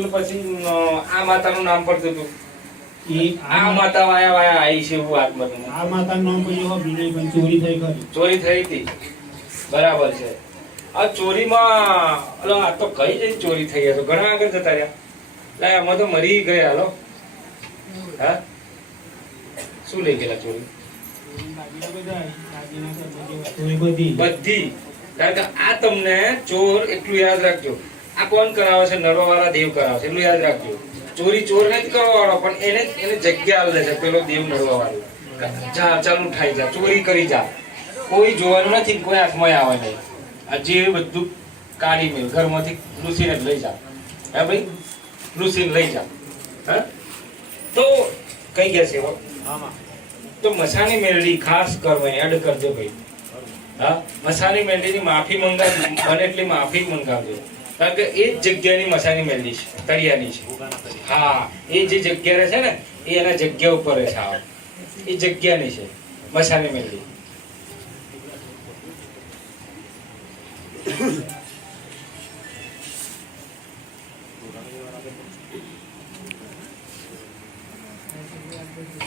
પછી આ માતાનું નામ પડતું હતું. આ માતા વાયા વાયા આવી છે એવું આત્મનું આ માતાનું નામ પછી હોભળ્યું પણ ચોરી થઈ ખરી. ચોરી થઈ હતી. બરાબર છે. આ ચોરીમાં અલા, આ તો કઈ જઈ ચોરી થઈ હશે? ઘણા આગળ જતા રહ્યા. લા આમાં તો મરી ગયા હાલો. હા? શું લઈ ગયેલા ચોરી? બધી. કારણ કે આ તમને ચોર એટલું યાદ રાખજો. આ કોણ કરાવે છે? નરવાવાળા દેવ કરાવે છે. એટલું યાદ રાખજો. ચોરી ચોર નથી કરવા વાળો પણ એને એને જગ્યા આલે છે. પેલો દેવ નરવા વાળો જા ચાલુ થાય જા. ચોરી કરી જા. કોઈ જોવાનું નથી કોઈ હાથમાં આવે નહીં. આ જે બધું કાઢી મેળ ઘરમાંથી લૂસીને જ લઈ જા. હે ભાઈ? લૂસીને લઈ જા. હા? તો કઈ ગયા છે તો મસાની મેળડી ખાસ કરવાની એડ કરજો ભાઈ. હા? મસાની મેલડીની માફી મંગાવી બને એટલી માફી મંગાવજો. કારણ કે એ જ જગ્યાની મસાની મેલડી છે તરિયાની છે. હા, એ જે જગ્યા રહે છે ને, એ એના જગ્યા ઉપર છે આ. એ જગ્યાની છે, મસાની મેલડી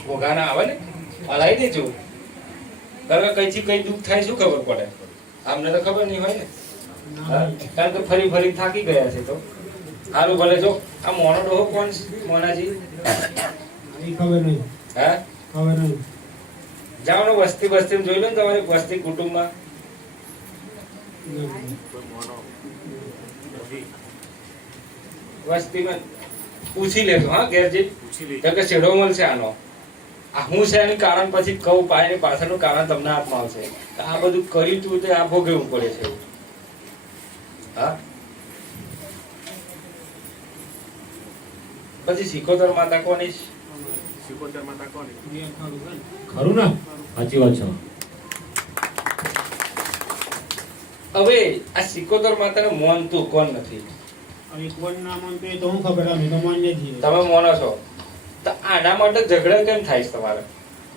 ઓગાના આવે ને? હલાઈ દેજો. કારણ કે કઈથી કઈ દુઃખ થાય શું ખબર પડે? આમને તો ખબર નહીં હોય ને? કારણ કે ફરી ફરી થાકી ગયા છે તો. સારું ભલે જો આ મોનો ડોહો કોણ છે? મોનાજી? ખબર નહીં. હા? ખબર નહીં. જાઓ વસ્તી વસ્તી જોઈ લો ને તમારી વસ્તી કુટુંબમાં. વસ્તીમાં પૂછી લેજો હા ગેરજી કે છેડો મળશે આનો. આ હું છે એનું કારણ પછી કહું પાય ને પાછળનું કારણ તમને હાથમાં આવશે. આ બધું કર્યું તું તે આ ભોગવવું પડે છે. એવું. હા? પછી સિકોતર માતા કોની સિકોતર માતા કોની? ને. ખરું ને? સાચી વાત છે. હવે આ સિકોતર માતાને મોનતું કોણ નથી? હવે કોણ ના માનતું એ તો હું ખબર અમે તો માન્ય છીએ. તમે મોનો છો. તો આના માટે ઝઘડા કેમ થાય છે તમારે?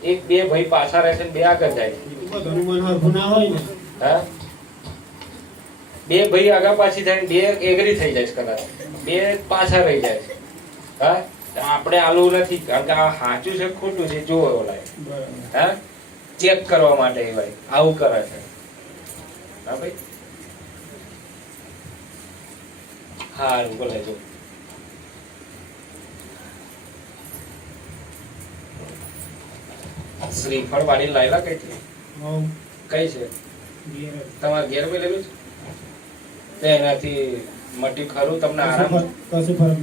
એક બે ભાઈ પાછા રહે છે ને બે આગળ જાય છે. એ મન હરખું ના હોય ને. હા? બે ભાઈ આગા પાછી થાય બે એગ્રી થઈ જાય કદાચ. બે પાછા રહી જાય છે. હા? આપણે આલું નથી કારણ કે આ સાચું છે ખોટું છે જોવો ઓલા હા? ચેક કરવા માટે એ ભાઈ આવું કરે છે. હા ભાઈ? હારું બોલે જો શ્રીફળ વાળી લાયલા કઈ છે? કઈ છે? ઘેર જ. લેવું છે? તો એનાથી મટી ખરું તમને આરામ?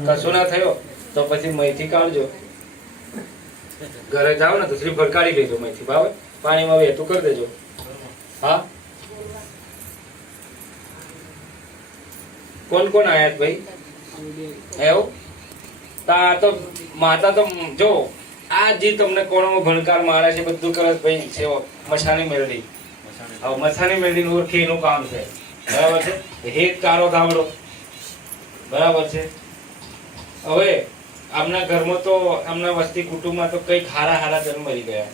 કશું ના થયો? તો પછી મહીથી કાઢજો. ઘરે જાઓ ને તો શ્રીફળ કાઢી લેજો મહીથી બરાબર? પાણીમાં વહેતું કરી દેજો. હા? કોણ કોણ આયા ભાઈ? એવું? તા તો માતા તો જો આ જે તમને કોણમાં ભણકાર મારે છે બધું કરે ભાઈ છે મસાની મેળવી હવે મસાની મેળવી ઓળખી એનું કામ છે. બરાબર છે? હેત કારો ધામડો બરાબર છે? હવે આમના ઘરમાં તો, આમના વસ્તી કુટુંબમાં તો કંઈક હારા હારા જન્મ મરી ગયા.